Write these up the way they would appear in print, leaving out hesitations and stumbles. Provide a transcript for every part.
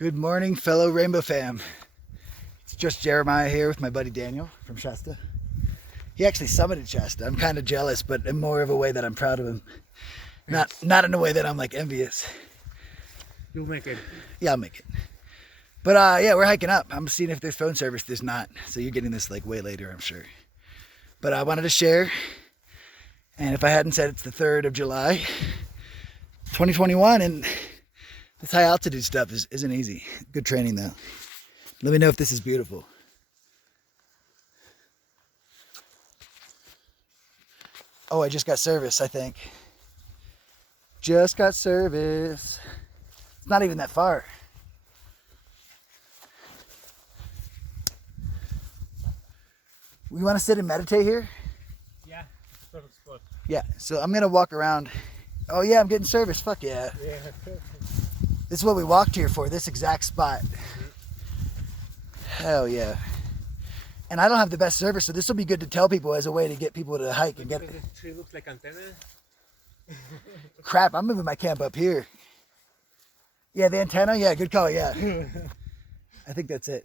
Good morning, fellow Rainbow fam. It's just Jeremiah here with my buddy Daniel from Shasta. He actually summited Shasta. I'm kind of jealous, but in more of a way that I'm proud of him. Not in a way that I'm like envious. You'll make it. Yeah, I'll make it. But yeah, we're hiking up. I'm seeing if there's phone service. There's not. So you're getting this like way later, I'm sure. But I wanted to share. And if I hadn't said it's the 3rd of July, 2021, and this high altitude stuff isn't easy. Good training though. Let me know if this is beautiful. Oh, I just got service, I think. Just got service. It's not even that far. We want to sit and meditate here? Yeah, it's a perfect spot. Yeah, so I'm going to walk around. Oh yeah, I'm getting service. Fuck yeah. Yeah, perfect. This is what we walked here for, this exact spot. Hell yeah. And I don't have the best service, so this will be good to tell people as a way to get people to hike and get. Because the tree looks like antenna. Crap, I'm moving my camp up here. Yeah, the antenna? Yeah, good call, yeah. I think that's it.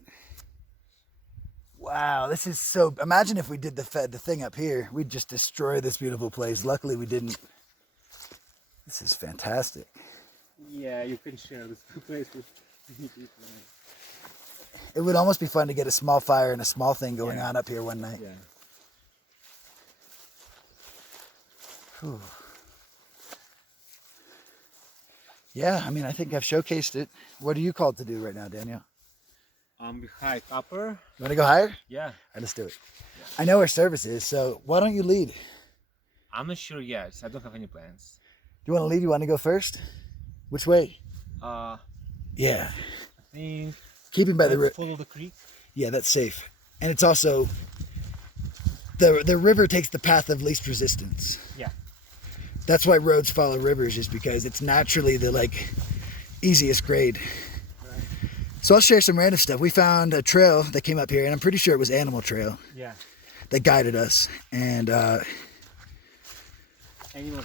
Wow, this is so... Imagine if we did the thing up here. We'd just destroy this beautiful place. Luckily, we didn't. This is fantastic. Yeah, you can share this place with many people. It would almost be fun to get a small fire and a small thing going on up here one night. Yeah. Whew. Yeah, I mean, I think I've showcased it. What are you called to do right now, Daniel? We hike upper. You want to go higher? Yeah. All right, let's do it. Yeah. I know where service is, so why don't you lead? I'm not sure yet. I don't have any plans. You want to lead? You want to go first? Which way? I Yeah. think. Keeping by the river. Follow the creek. Yeah, that's safe. And it's also the river takes the path of least resistance. Yeah. That's why roads follow rivers, is because it's naturally the like easiest grade. Right. So I'll share some random stuff. We found a trail that came up here, and I'm pretty sure it was Animal Trail. Yeah. That guided us. And Animals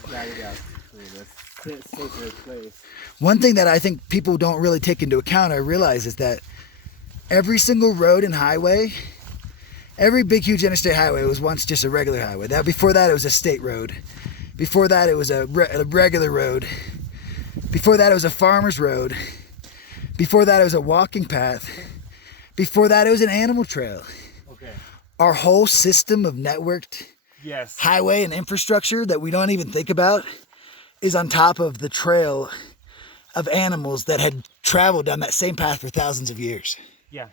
guided us to this sacred place. one thing that I think people don't really take into account or realize is that every single road and highway, every big, huge interstate highway was once just a regular highway. Before that, it was a state road. Before that, it was a regular road. Before that, it was a farmer's road. Before that, it was a walking path. Before that, it was an animal trail. Okay. Our whole system of networked highway and infrastructure that we don't even think about is on top of the trail of animals that had traveled down that same path for thousands of years. Yeah.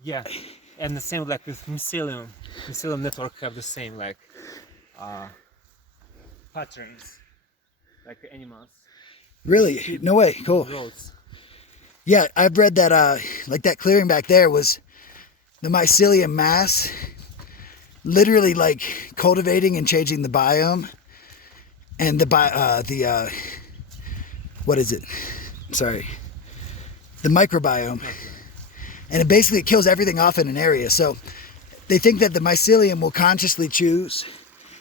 Yeah. And the same like with mycelium. Mycelium network have the same like patterns like the animals. Really? No way. Cool. Roads. Yeah, I've read that like that clearing back there was the mycelium mass literally like cultivating and changing the biome and what is it? Sorry. The microbiome. Okay. And it basically kills everything off in an area. So they think that the mycelium will consciously choose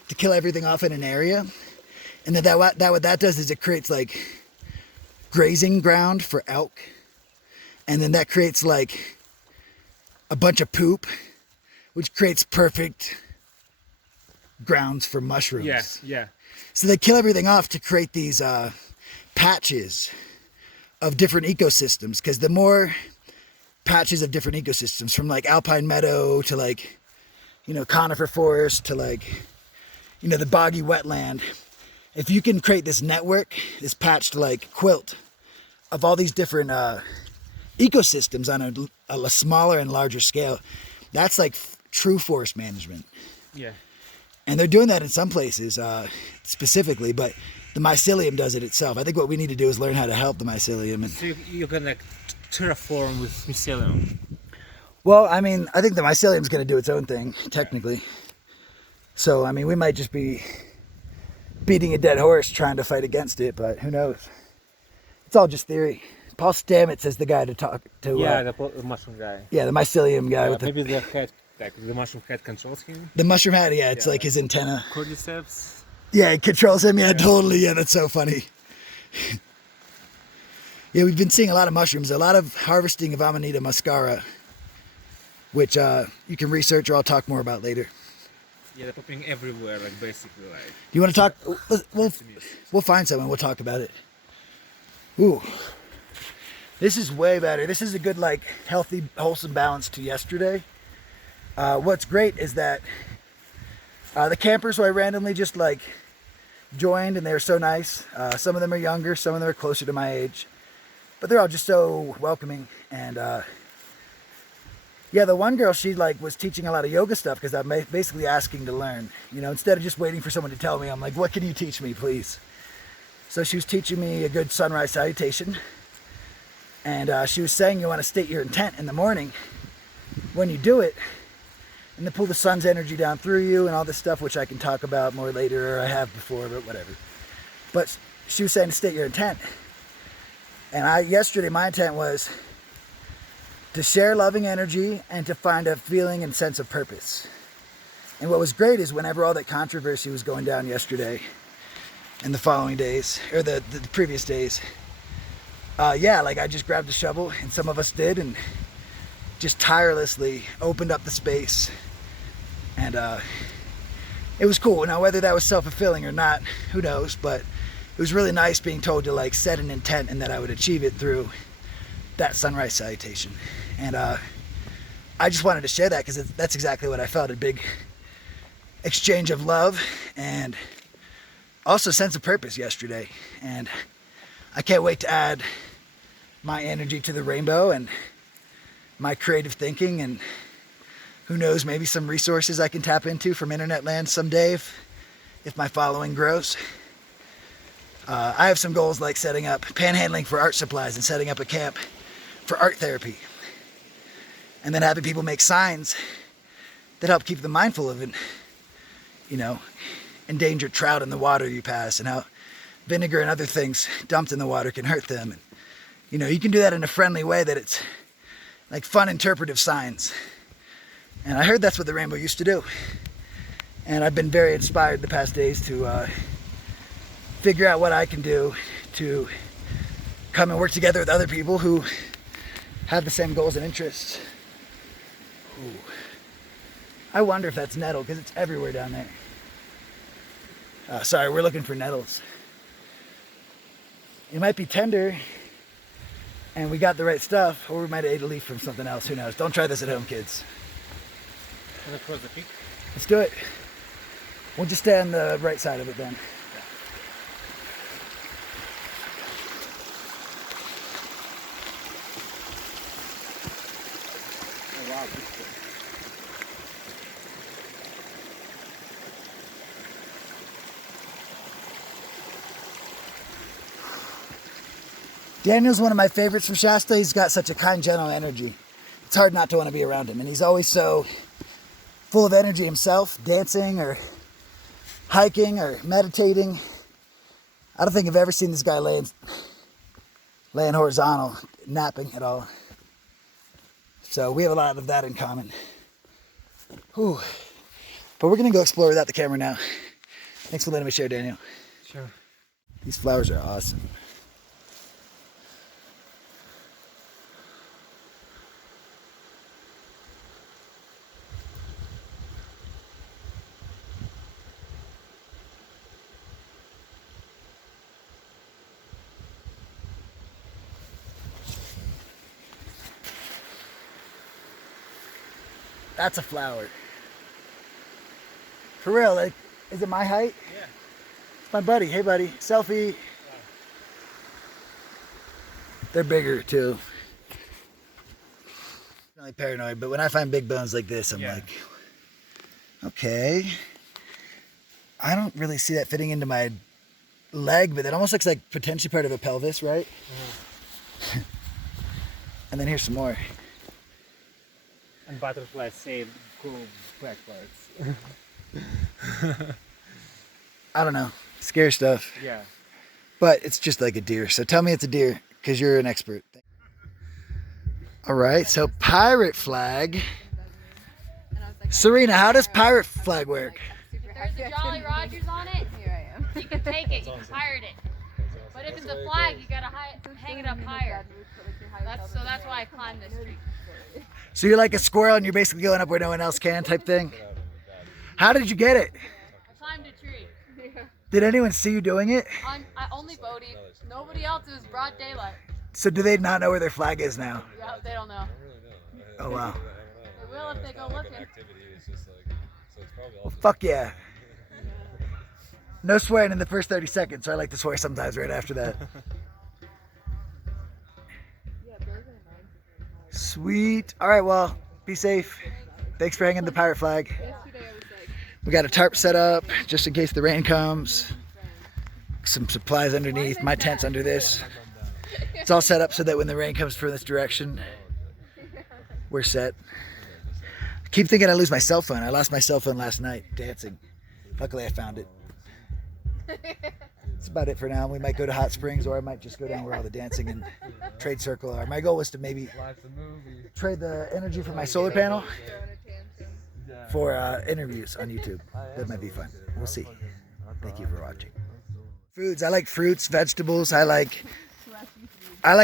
to kill everything off in an area. And what that does is it creates like grazing ground for elk. And then that creates like a bunch of poop, which creates perfect grounds for mushrooms. Yeah, yeah. So they kill everything off to create these patches of different ecosystems, because the more patches of different ecosystems, from like alpine meadow to like, conifer forest to like, the boggy wetland, if you can create this network, this patched like quilt of all these different ecosystems on a smaller and larger scale, that's like true forest management. Yeah. And they're doing that in some places specifically, but the mycelium does it itself. I think what we need to do is learn how to help the mycelium. So you can like terraform with mycelium. Well, I mean, I think the mycelium's going to do its own thing, technically. So, I mean, we might just be beating a dead horse trying to fight against it, but who knows? It's all just theory. Paul Stamets is the guy to talk to. Yeah, the mushroom guy. Yeah, the mycelium guy with maybe the head, like the mushroom head controls him. The mushroom head, yeah, it's like his antenna. Cordyceps. Yeah, it controls him. Yeah, totally. Yeah, that's so funny. Yeah, we've been seeing a lot of mushrooms, a lot of harvesting of Amanita muscara, which you can research or I'll talk more about later. Yeah, they're popping everywhere, like basically, like. You want to talk? We'll find some and we'll talk about it. Ooh, this is way better. This is a good, like, healthy, wholesome balance to yesterday. What's great is that the campers who I randomly just like joined, and they were so nice. Some of them are younger, some of them are closer to my age, but they're all just so welcoming. And yeah, the one girl, she like was teaching a lot of yoga stuff because I'm basically asking to learn. You know, instead of just waiting for someone to tell me, I'm like, what can you teach me, please? So she was teaching me a good sunrise salutation, and she was saying you want to state your intent in the morning when you do it, and to pull the sun's energy down through you and all this stuff, which I can talk about more later, or I have before, but whatever. But she was saying to state your intent. And yesterday, my intent was to share loving energy and to find a feeling and sense of purpose. And what was great is whenever all that controversy was going down yesterday and the following days, or the previous days, yeah, like I just grabbed a shovel, and some of us did, and just tirelessly opened up the space. And it was cool. Now, whether that was self-fulfilling or not, who knows, but it was really nice being told to like set an intent and that I would achieve it through that sunrise salutation. And I just wanted to share that because that's exactly what I felt, a big exchange of love and also sense of purpose yesterday. And I can't wait to add my energy to the rainbow and my creative thinking, and who knows, maybe some resources I can tap into from internet land someday if my following grows. I have some goals like setting up panhandling for art supplies and setting up a camp for art therapy, and then having people make signs that help keep them mindful of, you know, endangered trout in the water you pass, and how vinegar and other things dumped in the water can hurt them. And you know, you can do that in a friendly way that it's like fun interpretive signs. And I heard that's what the rainbow used to do. And I've been very inspired the past days to figure out what I can do to come and work together with other people who have the same goals and interests. Ooh. I wonder if that's nettle, because it's everywhere down there. Sorry, we're looking for nettles. It might be tender, and we got the right stuff, or we might have ate a leaf from something else. Who knows? Don't try this at home, kids. Wanna cross the peak? Let's do it. We'll just stay on the right side of it then. Oh wow, beautiful. Daniel's one of my favorites from Shasta. He's got such a kind, gentle energy. It's hard not to want to be around him. And he's always so full of energy himself, dancing or hiking or meditating. I don't think I've ever seen this guy laying horizontal, napping at all. So we have a lot of that in common. Whew. But we're going to go explore without the camera now. Thanks for letting me share, Daniel. Sure. These flowers are awesome. That's a flower. For real, like, is it my height? Yeah. It's my buddy. Hey, buddy. Selfie. Wow. They're bigger, too. I'm really paranoid, but when I find big bones like this, I'm like, okay. I don't really see that fitting into my leg, but it almost looks like potentially part of a pelvis, right? Mm-hmm. And then here's some more. And butterflies say go backwards. I don't know. Scary stuff. Yeah. But it's just like a deer. So tell me it's a deer, because you're an expert. All right, so pirate flag. Serena, how does pirate flag work? There's a Jolly Rogers on it. Here I am. You can take it. You can pirate it. But if it's a flag, you gotta hang it up higher. That's why I climbed this tree. So you're like a squirrel and you're basically going up where no one else can type thing? How did you get it? I climbed a tree. Did anyone see you doing it? I only boated. Nobody else. It was broad daylight. So do they not know where their flag is now? Yeah, they don't know. Oh wow. They will if they go looking. Well, fuck yeah. No swearing in the first 30 seconds, so I like to swear sometimes right after that. Sweet. All right, well, be safe. Thanks for hanging the pirate flag. We got a tarp set up just in case the rain comes. Some supplies underneath. My tent's under this. It's all set up so that when the rain comes from this direction, we're set. I keep thinking I lose my cell phone. I lost my cell phone last night dancing. Luckily, I found it. That's about it for now. We might go to Hot Springs, or I might just go down where all the dancing and trade circle are. My goal was to maybe trade the energy from my solar panel for interviews on YouTube. That might be fun. We'll see. Thank you for watching. Foods. I like fruits, vegetables. I like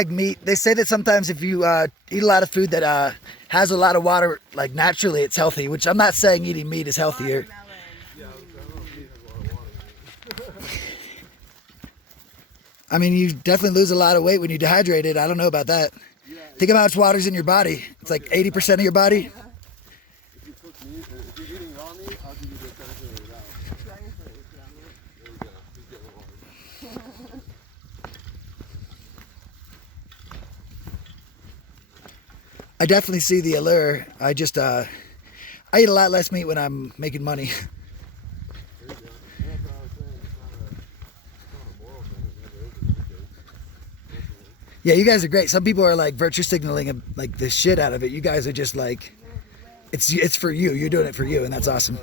meat. They say that sometimes if you eat a lot of food that has a lot of water, like naturally, it's healthy. Which I'm not saying eating meat is healthier. I mean, you definitely lose a lot of weight when you dehydrated. I don't know about that. Think about how much water's in your body. It's like 80% of your body. If you cook meat, if you're eating raw meat, I'll give you the benefit of the doubt. There we go. He's getting water. I definitely see the allure. I eat a lot less meat when I'm making money. Yeah, you guys are great. Some people are like virtue signaling like the shit out of it. You guys are just like, it's for you. You're doing it for you, and that's awesome.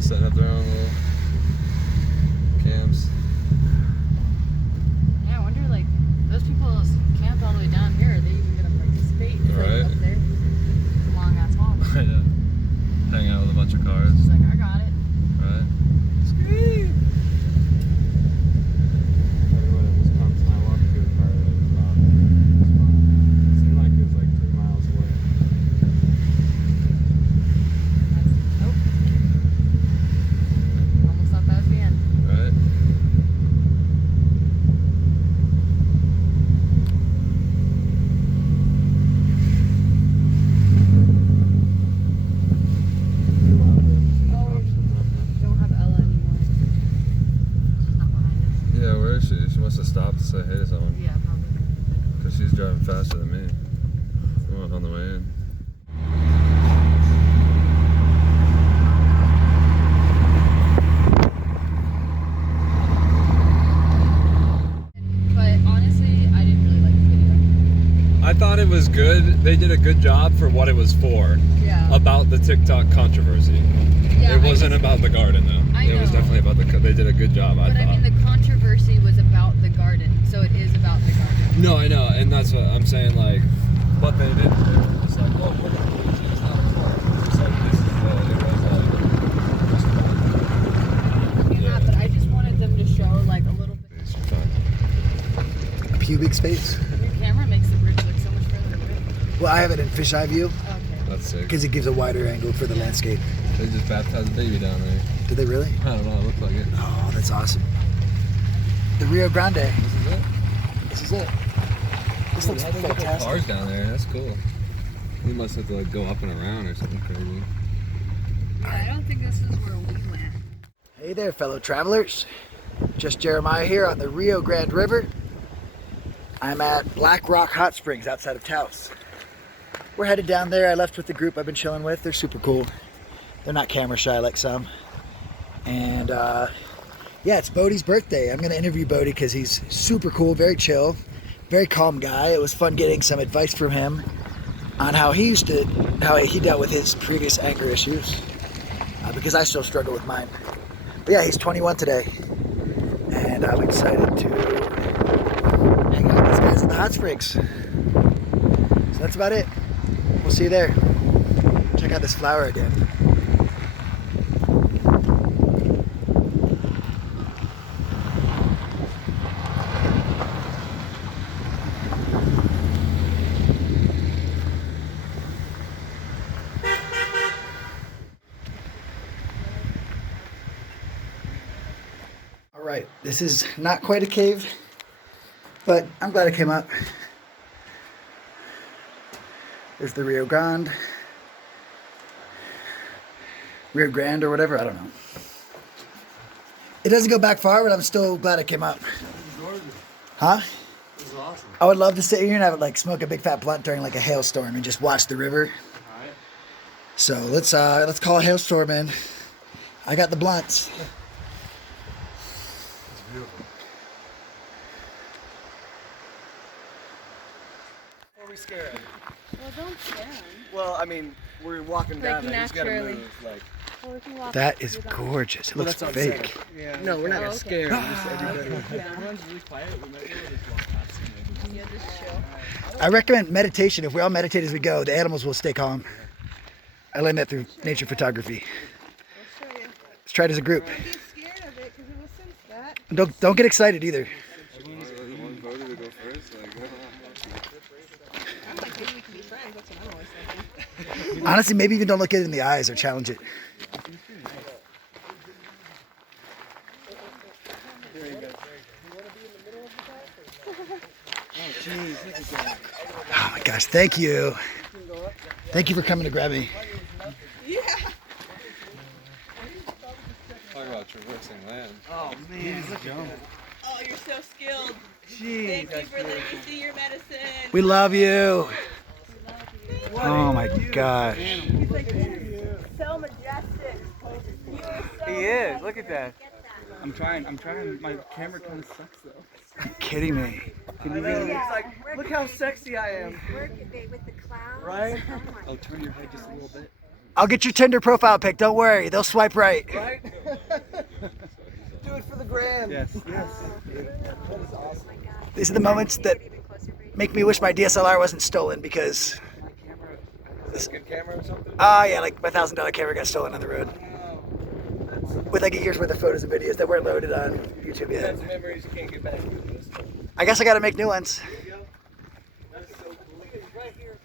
Setting up their own little camps. Yeah, I wonder, like, those people camped all the way down here. Are they even gonna participate? It's Right. like up there. Long ass walk. I know. Hang out with a bunch of cars. She's like, I got it. Right. Scream! Everyone in Wisconsin, I walked to a car that was about this spot. It seemed like it was like 3 miles away. Nope. Almost thought that was the end. Right? Don't have Ella anymore. She's not behind us. Yeah, where is she? She must have stopped to say hey to someone. Yeah, probably. Because she's driving faster than me. On the way in. But honestly, I didn't really like the video. I thought it was good. They did a good job for what it was for. Yeah. About the TikTok controversy. Yeah, It wasn't about the garden though. I It was know. definitely about the. They did a good job, I But thought. I mean, the controversy was about the garden, so it is about the garden. No, I know, and that's what I'm saying. Like, but they didn't. They were just like, oh, we're not doing things now. It's like this is it was Yeah, but I just wanted them to show like a little bit. Pubic space. Your camera makes the bridge look so much further away. Well, I have it in fisheye view Okay. That's sick. because it gives a wider angle for the landscape. They just baptized a baby down there. Did they really? I don't know. It looked like it. Oh, that's awesome. The Rio Grande. This is it. This is it. This looks There's a couple fantastic. cars down there. That's cool. We must have to like go up and around or something crazy. I don't think this is where we went. Hey there, fellow travelers. Just Jeremiah here on the Rio Grande River. I'm at Black Rock Hot Springs outside of Taos. We're headed down there. I left with the group I've been chilling with. They're super cool. They're not camera shy like some. And yeah, it's Bodie's birthday. I'm going to interview Bodie because he's super cool, very chill, very calm guy. It was fun getting some advice from him on how he dealt with his previous anger issues, because I still struggle with mine. But yeah, he's 21 today, and I'm excited to hang out with these guys in the hot springs. So that's about it. We'll see you there. Check out this flower again. All right, this is not quite a cave, but I'm glad I came up. There's the Rio Grande or whatever, I don't know. It doesn't go back far, but I'm still glad I came up. Huh? This is awesome. I would love to sit here and have it like smoke a big fat blunt during like a hailstorm and just watch the river. Alright. So let's call a hailstorm in. I got the blunts. It's beautiful. What are we scared? Well, don't scare him. Well, I mean, we're walking down Like there. He's gotta naturally. move. Like, Well, we can walk That is without- gorgeous. It looks that's what I'm saying. fake. Yeah. No, we're not Oh, okay. scared. Just everybody. Yeah. Everyone's really quiet. We might be able to just walk past them. Maybe. Yeah, just chill. I recommend meditation. If we all meditate as we go, the animals will stay calm. I learned that through nature photography. We'll show you. Let's try it as a group. Don't get scared of it because it will sense that. Don't get excited either. One voter to go first. Like, I'm like, maybe we can be friends. That's what I'm always thinking. Honestly, maybe even don't look it in the eyes or challenge it. Oh my gosh, thank you. Thank you for coming to grab me. talk about traversing land. Oh man, look at that. Oh, you're so skilled. Jeez, Thank you for letting me see your medicine. We love you. what Oh my gosh. He's like, so majestic. You are so He is. Look at that. I'm trying. My camera kind of sucks though. Are you kidding me? Can you really? It's like, look how sexy I am. With the clouds. Right? Oh my Oh, turn your head just a little bit. I'll get your Tinder profile pic. Don't worry. They'll swipe right. Right? Do it for the gram. Yes. Yes. God. These are the moments that make me wish my DSLR wasn't stolen because, My camera. Is this a good camera or something? oh yeah, like my $1,000 camera got stolen on the road. Oh, that's, With like a year's worth of photos and videos that weren't loaded on YouTube yet. that's memories you can't get back. I guess I gotta make new ones. That's so cool. Right here.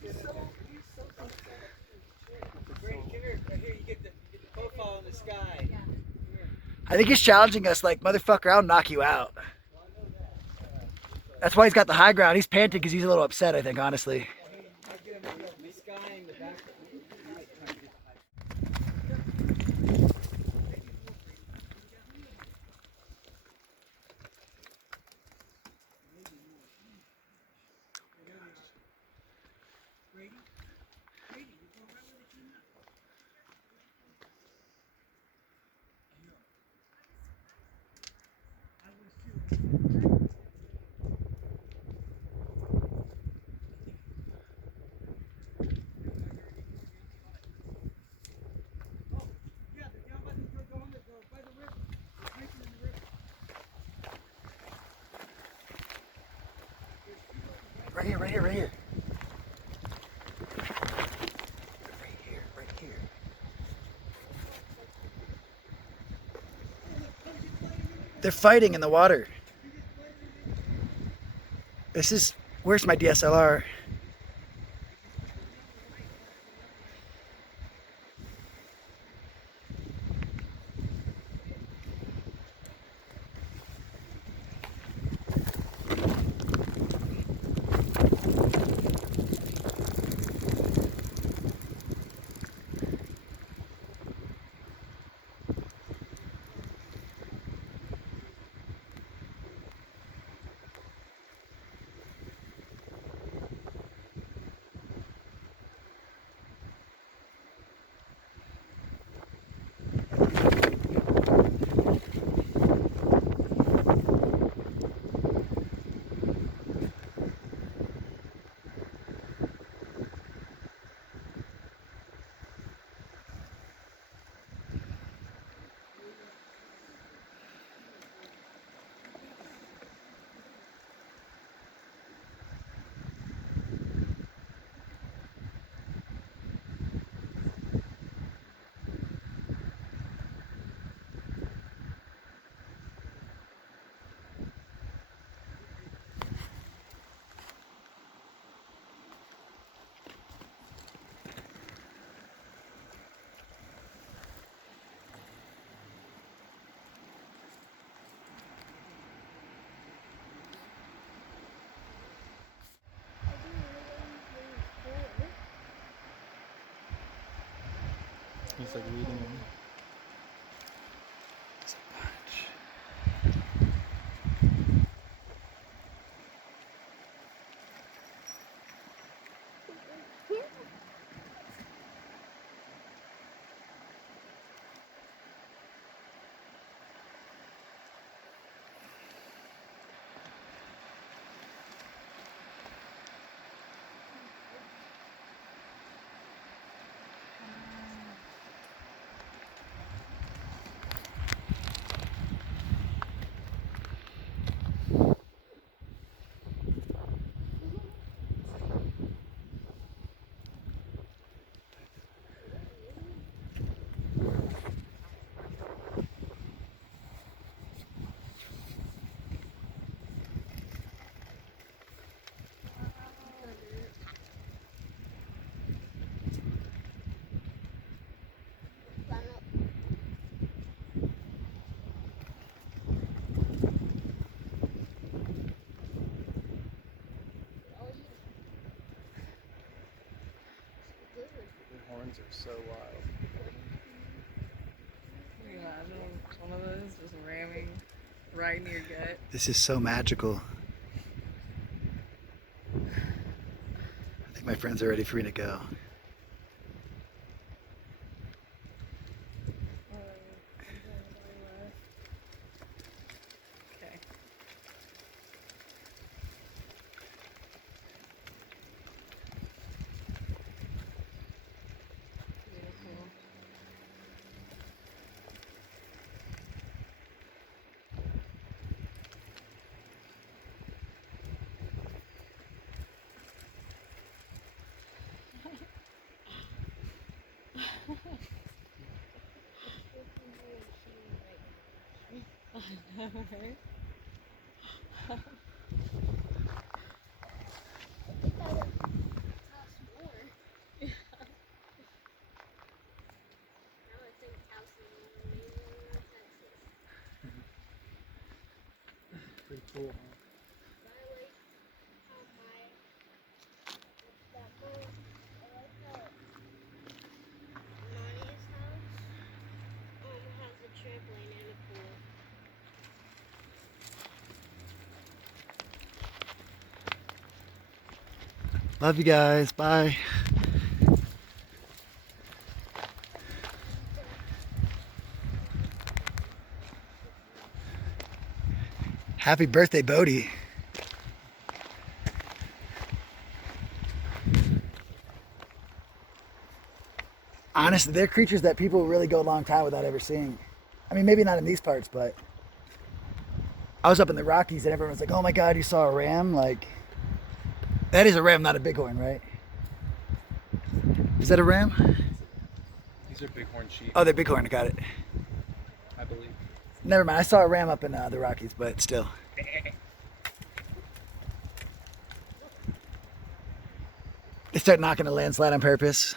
Great. Come here. Right here. You get the profile in the sky. I think he's challenging us like, motherfucker, I'll knock you out. That's why he's got the high ground. He's panting because he's a little upset, I think, honestly. The sky in the back. Right here, right here, right here. Right here. They're fighting in the water. Where's my DSLR? He's like leading him. Bighorns are so wild. Imagine one of those just ramming right in your gut. This is so magical. I think my friends are ready for me to go. Okay. Beautiful. I know, right? Pretty cool, huh? Love you guys. Bye. Happy birthday, Bodhi. Honestly, they're creatures that people really go a long time without ever seeing. I mean, maybe not in these parts, but I was up in the Rockies and everyone was like, oh my God, you saw a ram? Like, that is a ram, not a bighorn, right? Is that a ram? These are bighorn sheep, Oh, they're bighorn, I got it. I believe. Never mind, I saw a ram up in the Rockies, but still. They start knocking a landslide on purpose.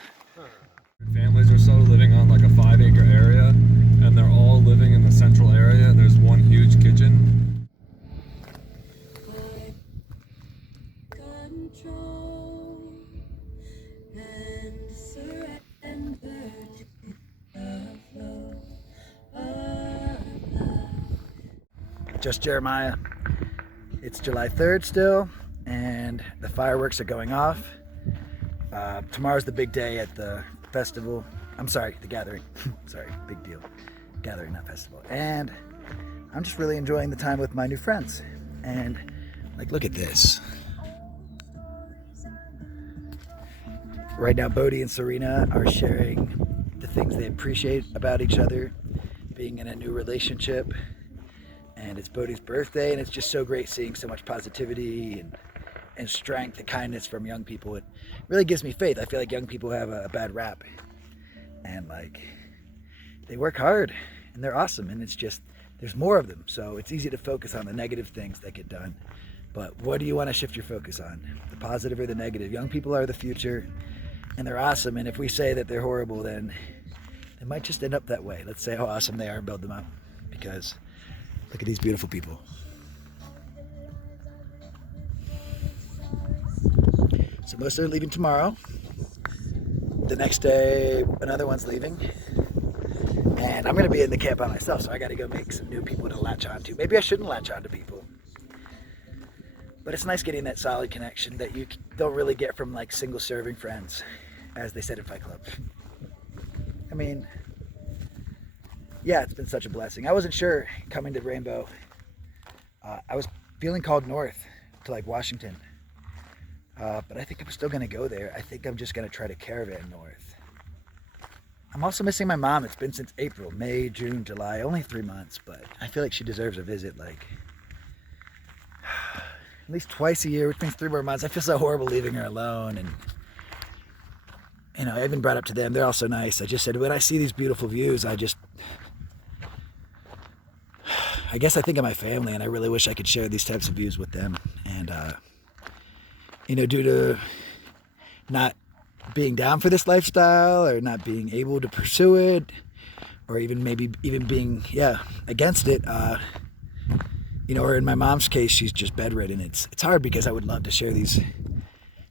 Families or so living on like a 5-acre area, and they're all living in the central area, and there's one huge kitchen. Control and surrender to the flow of love. Just Jeremiah. It's July 3rd still, and the fireworks are going off. Tomorrow's the big day at the festival. I'm sorry, the gathering. Sorry, big deal. Gathering, not festival. And I'm just really enjoying the time with my new friends. And like, look at this. Right now, Bodhi and Serena are sharing the things they appreciate about each other, being in a new relationship. And it's Bodhi's birthday, and it's just so great seeing so much positivity and strength and kindness from young people. It really gives me faith. I feel like young people have a bad rap, and like, they work hard and they're awesome, and it's just, there's more of them, so it's easy to focus on the negative things that get done. But what do you want to shift your focus on, the positive or the negative? Young people are the future, and they're awesome, and if we say that they're horrible, then they might just end up that way. Let's say how awesome they are and build them up, because look at these beautiful people. So most are leaving tomorrow. The next day, another one's leaving. And I'm going to be in the camp by myself, so I got to go make some new people to latch onto. Maybe I shouldn't latch onto people. But it's nice getting that solid connection that you don't really get from like single serving friends, as they said in Fight Club. I mean, yeah, it's been such a blessing. I wasn't sure coming to Rainbow. I was feeling called north to like Washington. But I think I'm still going to go there. I think I'm just going to try to caravan north. I'm also missing my mom. It's been since April, May, June, July, only 3 months, but I feel like she deserves a visit like at least twice a year, which means 3 more months. I feel so horrible leaving her alone. And, you know, I even brought up to them. They're all so nice. I just said, when I see these beautiful views, I guess I think of my family, and I really wish I could share these types of views with them. And, you know, due to not being down for this lifestyle or not being able to pursue it, or even maybe even being, against it, you know, or in my mom's case, she's just bedridden. It's hard because I would love to share these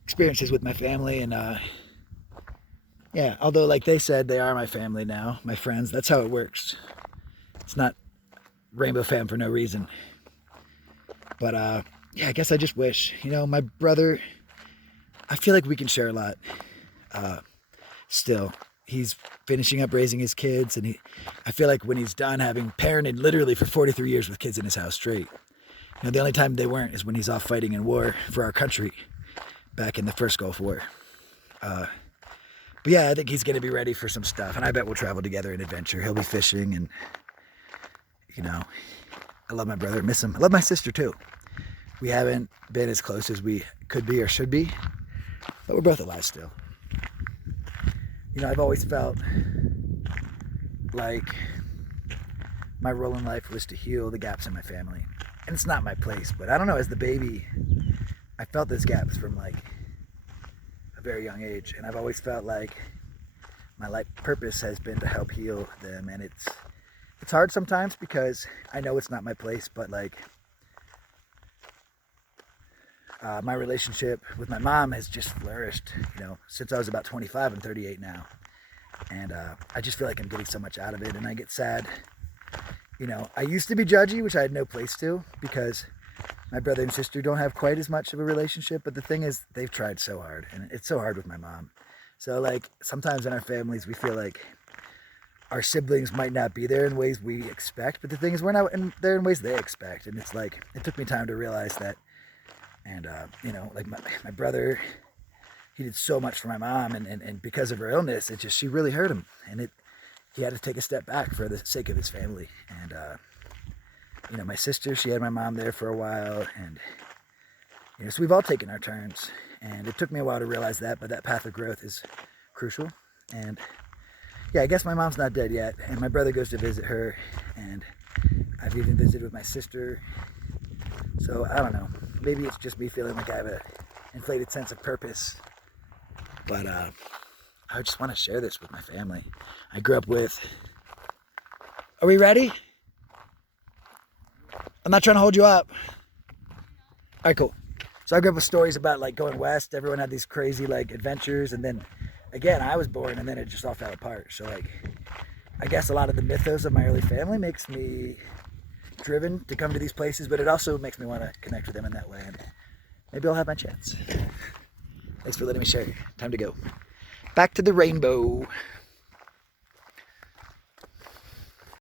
experiences with my family. And, although like they said, they are my family now, my friends. That's how it works. It's not Rainbow fam for no reason. But, I guess I just wish, you know, my brother, I feel like we can share a lot still. He's finishing up raising his kids, and I feel like when he's done having parented literally for 43 years with kids in his house straight, you know, the only time they weren't is when he's off fighting in war for our country back in the first Gulf War. But I think he's going to be ready for some stuff, and I bet we'll travel together in adventure. He'll be fishing, and, you know, I love my brother, miss him. I love my sister too. We haven't been as close as we could be or should be, but we're both alive still. You know, I've always felt like my role in life was to heal the gaps in my family. And it's not my place, but I don't know, as the baby, I felt those gaps from like a very young age. And I've always felt like my life purpose has been to help heal them. And it's hard sometimes because I know it's not my place, but like my relationship with my mom has just flourished, you know, since I was about 25. I'm 38 now. And I just feel like I'm getting so much out of it, and I get sad. You know, I used to be judgy, which I had no place to, because my brother and sister don't have quite as much of a relationship. But the thing is, they've tried so hard, and it's so hard with my mom. So like sometimes in our families, we feel like our siblings might not be there in ways we expect. But the thing is, we're not there in ways they expect. And it's like, it took me time to realize that. And, you know, like my brother, he did so much for my mom, and because of her illness, she really hurt him. And he had to take a step back for the sake of his family. And, you know, my sister, she had my mom there for a while, and, you know, so we've all taken our turns. And it took me a while to realize that, but that path of growth is crucial. And I guess my mom's not dead yet, and my brother goes to visit her, and I've even visited with my sister. So I don't know, maybe it's just me feeling like I have an inflated sense of purpose, but I just want to share this with my family. I grew up with, are we ready? I'm not trying to hold you up. All right, cool. So I grew up with stories about like going west. Everyone had these crazy like adventures, and then again, I was born, and then it just all fell apart. So like, I guess a lot of the mythos of my early family makes me driven to come to these places, but it also makes me want to connect with them in that way, and maybe I'll have my chance. Thanks for letting me share. Time to go back to the rainbow.